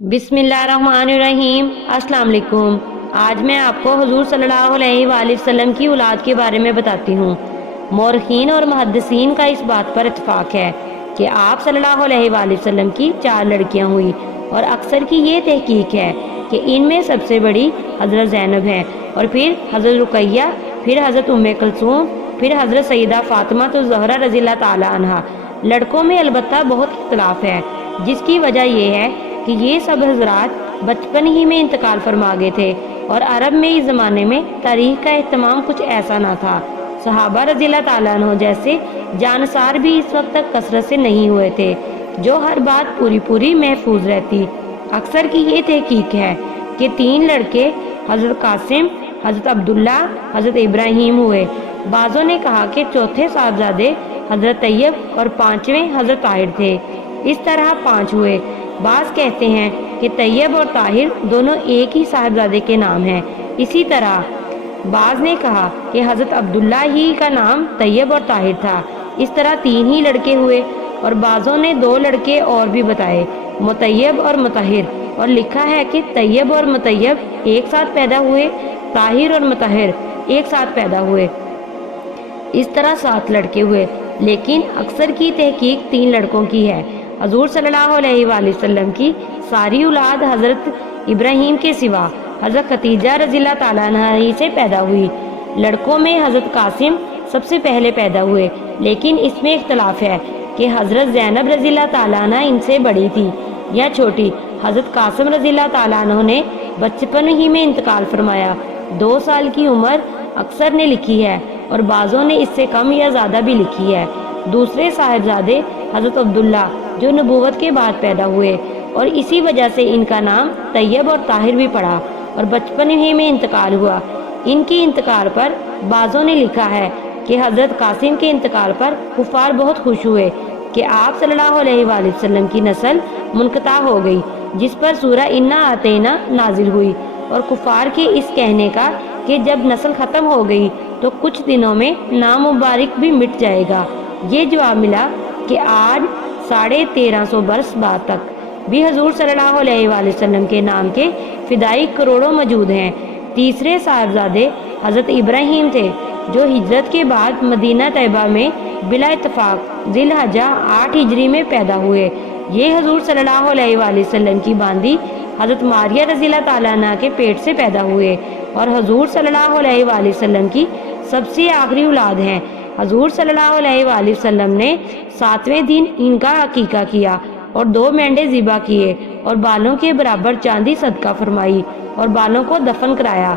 بسم اللہ الرحمن الرحیم۔ السلام علیکم۔ آج میں آپ کو حضور صلی اللہ علیہ وآلہ وسلم کی اولاد کے بارے میں بتاتی ہوں۔ مورخین اور محدثین کا اس بات پر اتفاق ہے کہ آپ صلی اللہ علیہ وآلہ وسلم کی 4 لڑکیاں ہوئی، اور اکثر کی یہ تحقیق ہے کہ ان میں سب سے بڑی حضرت زینب ہے، اور پھر حضرت رقیہ، پھر حضرت ام کلثوم، پھر حضرت سیدہ فاطمہ الزہرا رضی اللہ تعالی عنہا۔ لڑکوں میں البتہ بہت اختلاف ہے، جس کی وجہ یہ ہے کہ یہ سب حضرات بچپن ہی میں انتقال فرما گئے تھے، اور عرب میں اس زمانے میں تاریخ کا اہتمام کچھ ایسا نہ تھا۔ صحابہ رضی اللہ تعالیٰ عنہ جیسے جانصار بھی اس وقت تک کثرت سے نہیں ہوئے تھے جو ہر بات پوری محفوظ رہتی۔ اکثر کی یہ تحقیق ہے کہ 3 لڑکے حضرت قاسم، حضرت عبداللہ، حضرت ابراہیم ہوئے۔ بعضوں نے کہا کہ چوتھے صاحبزادے حضرت طیب اور 5ویں حضرت طاہر تھے۔ اس طرح 5 ہوئے۔ بعض کہتے ہیں کہ طیب اور طاہر دونوں ایک ہی صاحبزادے کے نام ہیں۔ اسی طرح بعض نے کہا کہ حضرت عبداللہ ہی کا نام طیب اور طاہر تھا۔ اس طرح 3 ہی لڑکے ہوئے، اور بعضوں نے 2 لڑکے اور بھی بتائے، مطیب اور مطہر، اور لکھا ہے کہ طیب اور مطیب ایک ساتھ پیدا ہوئے، طاہر اور مطہر ایک ساتھ پیدا ہوئے۔ اس طرح 7 لڑکے ہوئے، لیکن اکثر کی تحقیق 3 لڑکوں کی ہے۔ حضور صلی اللہ علیہ وآلہ وسلم کی ساری اولاد حضرت ابراہیم کے سوا حضرت خدیجہ رضی اللہ تعالیٰ عنہ سے پیدا ہوئی۔ لڑکوں میں حضرت قاسم سب سے پہلے پیدا ہوئے، لیکن اس میں اختلاف ہے کہ حضرت زینب رضی اللہ تعالیٰ عنہ ان سے بڑی تھی یا چھوٹی۔ حضرت قاسم رضی اللہ تعالیٰ عنہ نے بچپن ہی میں انتقال فرمایا۔ 2 سال کی عمر اکثر نے لکھی ہے، اور بعضوں نے اس سے کم یا زیادہ بھی لکھی ہے۔ دوسرے صاحبزادے حضرت عبداللہ جو نبوت کے بعد پیدا ہوئے، اور اسی وجہ سے ان کا نام طیب اور طاہر بھی پڑا، اور بچپن ہی میں انتقال ہوا۔ ان کی انتقال پر بعضوں نے لکھا ہے کہ حضرت قاسم کے انتقال پر کفار بہت خوش ہوئے کہ آپ صلی اللہ علیہ وآلہ وسلم کی نسل منقطع ہو گئی، جس پر سورہ انا اعطینا نازل ہوئی، اور کفار کے اس کہنے کا کہ جب نسل ختم ہو گئی تو کچھ دنوں میں نام مبارک بھی مٹ جائے گا، یہ جواب ملا کہ آج 1350 برس بعد تک بھی حضور صلی اللہ علیہ وآلہ وسلم کے نام کے فدائی کروڑوں موجود ہیں۔ تیسرے صاحبزادے حضرت ابراہیم تھے، جو ہجرت کے بعد مدینہ طیبہ میں بلا اتفاق ذی الحجہ 8 ہجری میں پیدا ہوئے۔ یہ حضور صلی اللہ علیہ وآلہ وسلم کی باندی حضرت ماریہ رضی اللہ تعالیٰ عنہ کے پیٹ سے پیدا ہوئے، اور حضور صلی اللہ علیہ وآلہ وسلم کی سب سے آخری اولاد ہیں۔ حضور صلی اللہ علیہ وآلہ وسلم نے 7ویں دن ان کا عقیقہ کیا، اور 2 مینڈے ذبح کیے، اور بالوں کے برابر چاندی صدقہ فرمائی، اور بالوں کو دفن کرایا۔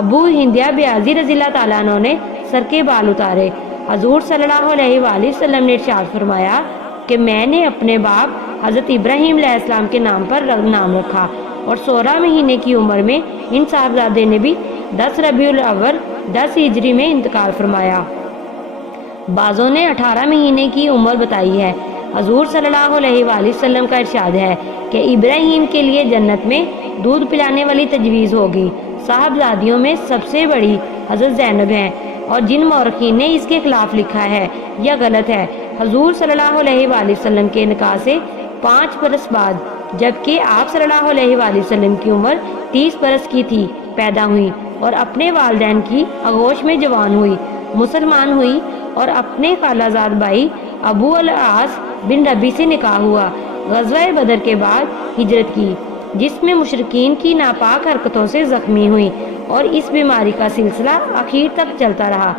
ابو ہندیہ بیازی رضی اللہ تعالیٰ عنہ نے سر کے بال اتارے۔ حضور صلی اللہ علیہ وآلہ وسلم نے ارشاد فرمایا کہ میں نے اپنے باپ حضرت ابراہیم علیہ السلام کے نام پر نام رکھا، اور 16 مہینے کی عمر میں ان صاحبزادے نے بھی 10 ربیع الاول 10 ہجری میں انتقال فرمایا۔ بعضوں نے 18 مہینے کی عمر بتائی ہے۔ حضور صلی اللہ علیہ وآلہ وسلم کا ارشاد ہے کہ ابراہیم کے لیے جنت میں دودھ پلانے والی تجویز ہوگی۔ صاحبزادیوں میں سب سے بڑی حضرت زینب ہیں، اور جن مورخین نے اس کے خلاف لکھا ہے یا غلط ہے۔ حضور صلی اللہ علیہ وآلہ وسلم کے نکاح سے 5 برس بعد، جبکہ آپ صلی اللہ علیہ وآلہ وسلم کی عمر 30 برس کی تھی، پیدا ہوئی، اور اپنے والدین کی آغوش میں جوان ہوئی، مسلمان ہوئی، اور اپنے خالہ زاد بھائی ابو العاص بن ربی سے نکاح ہوا۔ غزوہ بدر کے بعد ہجرت کی، جس میں مشرکین کی ناپاک حرکتوں سے زخمی ہوئی، اور اس بیماری کا سلسلہ آخر تک چلتا رہا،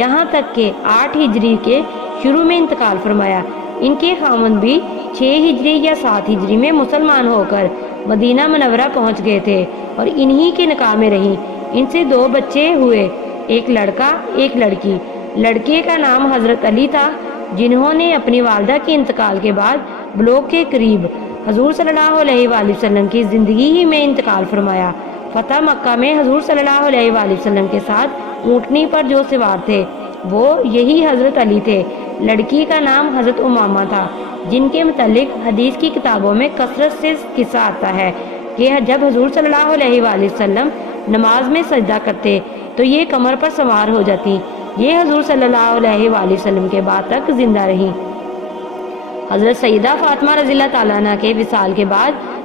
یہاں تک کہ 8 ہجری کے شروع میں انتقال فرمایا۔ ان کے خاوند بھی 6 ہجری یا 7 ہجری میں مسلمان ہو کر مدینہ منورہ پہنچ گئے تھے، اور انہی کے نکاح میں رہیں۔ ان سے 2 بچے ہوئے، ایک لڑکا ایک لڑکی۔ لڑکے کا نام حضرت علی تھا، جنہوں نے اپنی والدہ کے انتقال کے بعد بلوغ کے قریب حضور صلی اللہ علیہ وآلہ وسلم کی زندگی ہی میں انتقال فرمایا۔ فتح مکہ میں حضور صلی اللہ علیہ وآلہ وسلم کے ساتھ اونٹنی پر جو سوار تھے وہ یہی حضرت علی تھے۔ لڑکی کا نام حضرت امامہ تھا، جن کے متعلق حدیث کی کتابوں میں کثرت سے قصہ آتا ہے کہ جب حضور صلی اللہ علیہ وآلہ وسلم نماز میں سجدہ کرتے تو یہ کمر پر سوار ہو جاتی۔ یہ حضور صلی اللہ علیہ وآلہ وسلم کے بعد تک زندہ رہیں۔ حضرت سیدہ فاطمہ رضی اللہ تعالیٰ عنہ کے وصال کے بعد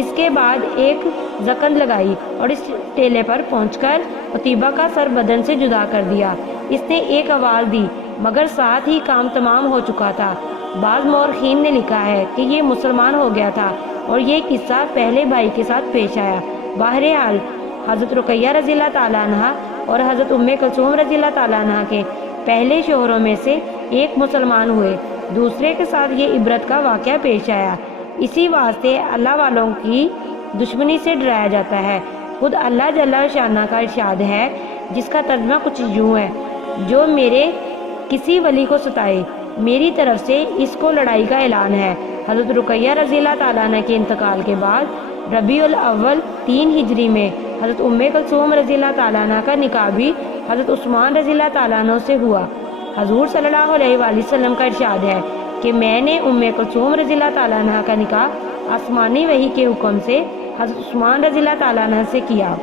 اس کے بعد ایک زکند لگائی اور اس ٹیلے پر پہنچ کر عتیبہ کا سر بدن سے جدا کر دیا۔ اس نے ایک آواز دی مگر ساتھ ہی کام تمام ہو چکا تھا۔ بعض مورخین نے لکھا ہے کہ یہ مسلمان ہو گیا تھا اور یہ قصہ پہلے بھائی کے ساتھ پیش آیا۔ بہرحال حضرت رقیہ رضی اللہ تعالیٰ عنہ اور حضرت ام کلثوم رضی اللہ تعالیٰ عنہ کے پہلے شوہروں میں سے ایک مسلمان ہوئے، دوسرے کے ساتھ یہ عبرت کا واقعہ پیش آیا۔ اسی واسطے اللہ والوں کی دشمنی سے ڈرایا جاتا ہے۔ خود اللہ جل شانہ کا ارشاد ہے جس کا ترجمہ کچھ یوں ہے، جو میرے کسی ولی کو ستائے میری طرف سے اس کو لڑائی کا اعلان ہے۔ حضرت رقیہ رضی اللہ تعالیٰ عنہ کے انتقال کے بعد ربیع الاول 3 ہجری میں حضرت ام کلثوم رضی اللہ تعالیٰ عنہ کا نکاح بھی حضرت عثمان رضی اللہ تعالیٰ عنہ سے ہوا۔ حضور صلی اللہ علیہ وآلہ وسلم کا ارشاد ہے کہ میں نے ام کلثوم رضی اللہ تعالیٰ عنہ کا نکاح آسمانی وحی کے حکم سے حضرت عثمان رضی اللہ تعالیٰ عنہ سے کیا۔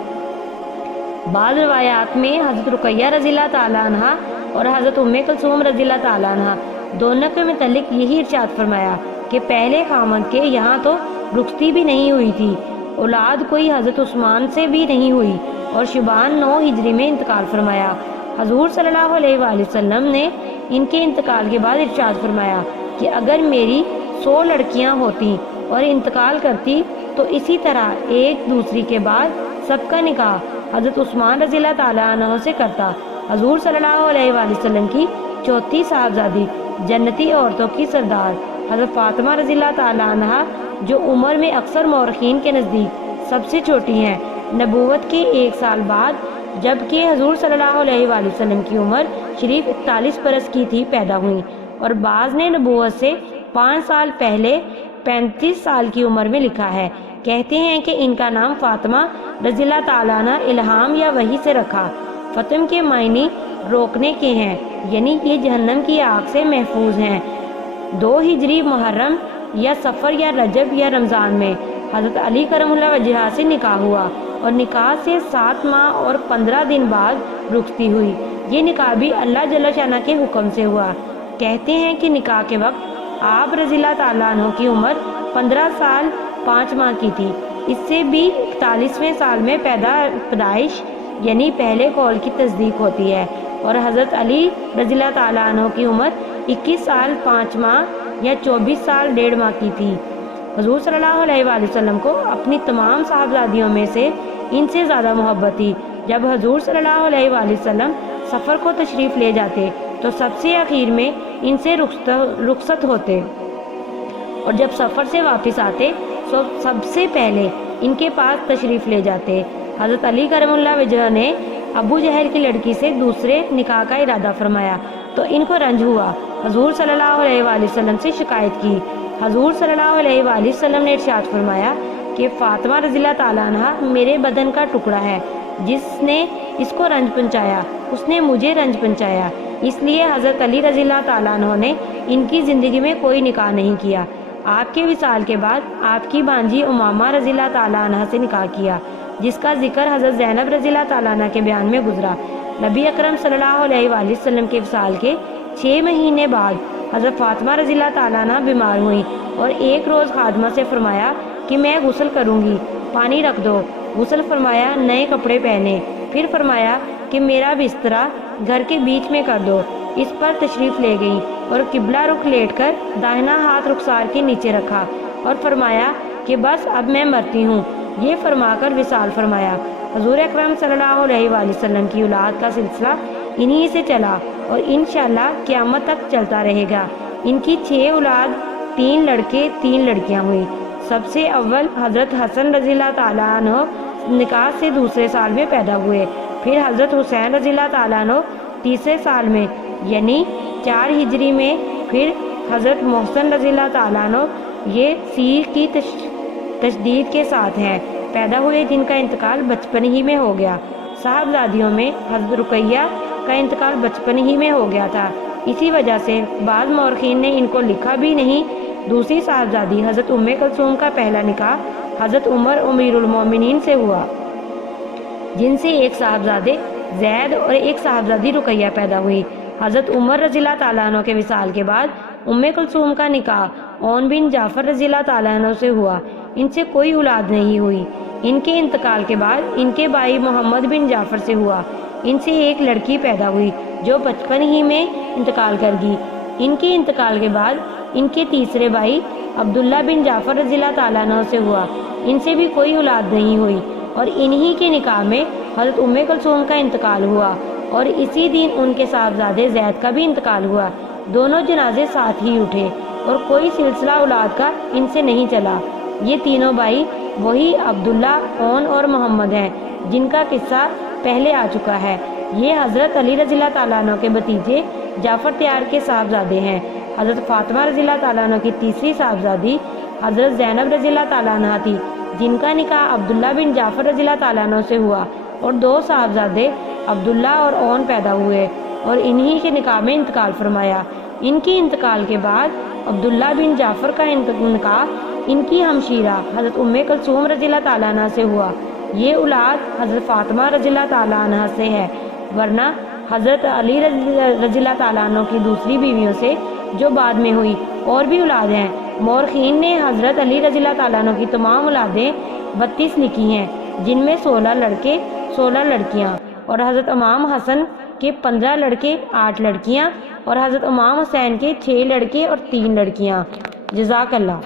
بعض روایات میں حضرت رقیہ رضی اللہ تعالیٰ عنہ اور حضرت ام کلثوم رضی اللہ تعالیٰ عنہ دونوں کے متعلق یہی ارشاد فرمایا کہ پہلے خامند کے یہاں تو رخصتی بھی نہیں ہوئی تھی، اولاد کوئی حضرت عثمان سے بھی نہیں ہوئی، اور شعبان 9 ہجری میں انتقال فرمایا۔ حضور صلی اللہ علیہ وآلہ وسلم نے ان کے انتقال کے بعد ارشاد فرمایا کہ اگر میری 100 لڑکیاں ہوتی اور انتقال کرتی تو اسی طرح ایک دوسری کے بعد سب کا نکاح حضرت عثمان رضی اللہ تعالیٰ عنہ سے کرتا۔ حضور صلی اللہ علیہ وآلہ وسلم کی چوتھی صاحبزادی جنتی عورتوں کی سردار حضرت فاطمہ رضی اللہ تعالیٰ عنہ، جو عمر میں اکثر مورخین کے نزدیک سب سے چھوٹی ہیں، نبوت کے 1 سال بعد جبکہ حضور صلی اللہ علیہ وآلہ وسلم کی عمر شریف 41 برس کی تھی پیدا ہوئیں، اور بعض نے نبوت سے 5 سال پہلے 35 سال کی عمر میں لکھا ہے۔ کہتے ہیں کہ ان کا نام فاطمہ رضی اللہ تعالیٰ عنہ الہام یا وحی سے رکھا۔ فتم کے معنی روکنے کے ہیں، یعنی یہ جہنم کی آگ سے محفوظ ہیں۔ 2 ہجری محرم یا صفر یا رجب یا رمضان میں حضرت علی کرم اللہ وجہہ سے نکاح ہوا، اور نکاح سے 7 ماہ اور 15 دن بعد رخصتی ہوئی۔ یہ نکاح بھی اللہ جل شانہ کے حکم سے ہوا۔ کہتے ہیں کہ نکاح کے وقت آپ رضی اللہ تعالیٰ عنہ کی عمر 15 سال 5 ماہ کی تھی۔ اس سے بھی 41ویں سال میں پیدائش یعنی پہلے قول کی تصدیق ہوتی ہے، اور حضرت علی رضی اللہ تعالیٰ عنہ کی عمر 21 سال 5 ماہ یا 24 سال 1.5 ماہ کی تھی۔ حضور صلی اللہ علیہ وآلہ وسلم کو اپنی تمام صاحبزادیوں میں سے ان سے زیادہ محبت تھی۔ جب حضور صلی اللہ علیہ وآلہ وسلم سفر کو تشریف لے جاتے تو سب سے اخیر میں ان سے رخصت ہوتے، اور جب سفر سے واپس آتے تو سب سے پہلے ان کے پاس تشریف لے جاتے۔ حضرت علی کرم اللہ وجہ نے ابو جہل کی لڑکی سے دوسرے نکاح کا ارادہ فرمایا تو ان کو رنج ہوا۔ حضور صلی اللہ علیہ وآلہ وسلم سے شکایت کی۔ حضور صلی اللہ علیہ وآلہ وسلم نے ارشاد فرمایا کہ فاطمہ رضی اللہ تعالیٰ عنہ میرے بدن کا ٹکڑا ہے، جس نے اس کو رنج پہنچایا اس نے مجھے رنج پہنچایا۔ اس لیے حضرت علی رضی اللہ تعالیٰ عنہ نے ان کی زندگی میں کوئی نکاح نہیں کیا۔ آپ کے وصال کے بعد آپ کی بانجی امامہ رضی اللہ تعالیٰ عنہ سے نکاح کیا، جس کا ذکر حضرت زینب رضی اللہ تعالیٰ عنہ کے بیان میں گزرا۔ نبی اکرم صلی اللہ علیہ وآلہ وسلم کے وصال کے 6 مہینے بعد حضرت فاطمہ رضی اللہ تعالیٰ عنہ بیمار ہوئیں، اور ایک روز خادمہ سے فرمایا کہ میں غسل کروں گی، پانی رکھ دو۔ غسل فرمایا، نئے کپڑے پہنے، پھر فرمایا کہ میرا بسترا گھر کے بیچ میں کر دو۔ اس پر تشریف لے گئی اور قبلہ رخ لیٹ کر داہنا ہاتھ رخسار کے نیچے رکھا اور فرمایا کہ بس اب میں مرتی ہوں۔ یہ فرما کر وصال فرمایا۔ حضور اکرم صلی اللہ علیہ وآلہ وسلم کی اولاد کا سلسلہ انہی سے چلا اور انشاءاللہ قیامت تک چلتا رہے گا۔ ان کی 6 اولاد، 3 لڑکے 3 لڑکیاں ہوئی۔ سب سے اول حضرت حسن رضی اللہ تعالیٰ عنہ نکاح سے دوسرے سال میں پیدا ہوئے، پھر حضرت حسین رضی اللہ تعالیٰ عنہ تیسرے سال میں یعنی 4 ہجری میں، پھر حضرت محسن رضی اللہ تعالیٰ عنہ یہ سیر کی تشدید کے ساتھ ہیں پیدا ہوئے، جن کا انتقال بچپن ہی میں ہو گیا۔ صاحبزادیوں میں حضرت رقیہ کا انتقال بچپن ہی میں ہو گیا تھا، اسی وجہ سے بعض مورخین نے ان کو لکھا بھی نہیں۔ دوسری صاحبزادی حضرت ام کلثوم کا پہلا نکاح حضرت عمر امیر المومنین سے ہوا، جن سے ایک صاحبزادے زید اور ایک صاحبزادی رقیہ پیدا ہوئی۔ حضرت عمر رضی اللہ تعالیٰ عنہ کے وصال کے بعد ام کلثوم کا نکاح اون بن جعفر رضی اللہ تعالیٰ عنہ سے ہوا۔ ان سے کوئی اولاد نہیں ہوئی۔ ان کے انتقال کے بعد ان کے بھائی محمد بن جعفر سے ہوا۔ ان سے ایک لڑکی پیدا ہوئی جو بچپن ہی میں انتقال کر گئی۔ ان کے انتقال کے بعد ان کے تیسرے بھائی عبداللہ بن جعفر رضی اللہ تعالیٰ عنہ سے ہوا۔ ان سے بھی کوئی اولاد نہیں ہوئی، اور انہی کے نکاح میں حضرت ام کلثوم کا انتقال ہوا، اور اسی دن ان کے صاحبزادے زید کا بھی انتقال ہوا۔ دونوں جنازے ساتھ ہی اٹھے، اور کوئی سلسلہ اولاد کا ان سے نہیں چلا۔ یہ تینوں بھائی وہی عبداللہ، اون اور محمد ہیں جن کا قصہ پہلے آ چکا ہے۔ یہ حضرت علی رضی اللہ تعالیٰ عنہ کے بھتیجے جعفر تیار کے صاحبزادے ہیں۔ حضرت فاطمہ رضی اللہ تعالیٰ عنہ کی تیسری صاحبزادی حضرت زینب رضی اللہ تعالیٰ عنہ تھی، جن کا نکاح عبداللہ بن جعفر رضی اللہ تعالیٰ عنہ سے ہوا، اور دو صاحبزادے عبداللہ اور اون پیدا ہوئے، اور انہی کے نکاح میں انتقال فرمایا۔ ان کے انتقال کے بعد عبداللہ بن جعفر کا نکاح ان کی ہمشیرہ حضرت ام کلثوم رضی اللہ تعالیٰ عنہ سے ہوا۔ یہ اولاد حضرت فاطمہ رضی اللہ تعالیٰ عنہ سے ہے، ورنہ حضرت علی رضی اللہ تعالیٰ عنہ کی دوسری بیویوں سے جو بعد میں ہوئی اور بھی اولاد ہیں۔ مورخین نے حضرت علی رضی اللہ تعالیٰ عنہ کی تمام اولادیں 32 لکھی ہیں، جن میں 16 لڑکے 16 لڑکیاں، اور حضرت امام حسن کے 15 لڑکے 8 لڑکیاں، اور حضرت امام حسین کے 6 لڑکے اور 3 لڑکیاں۔ جزاک اللہ۔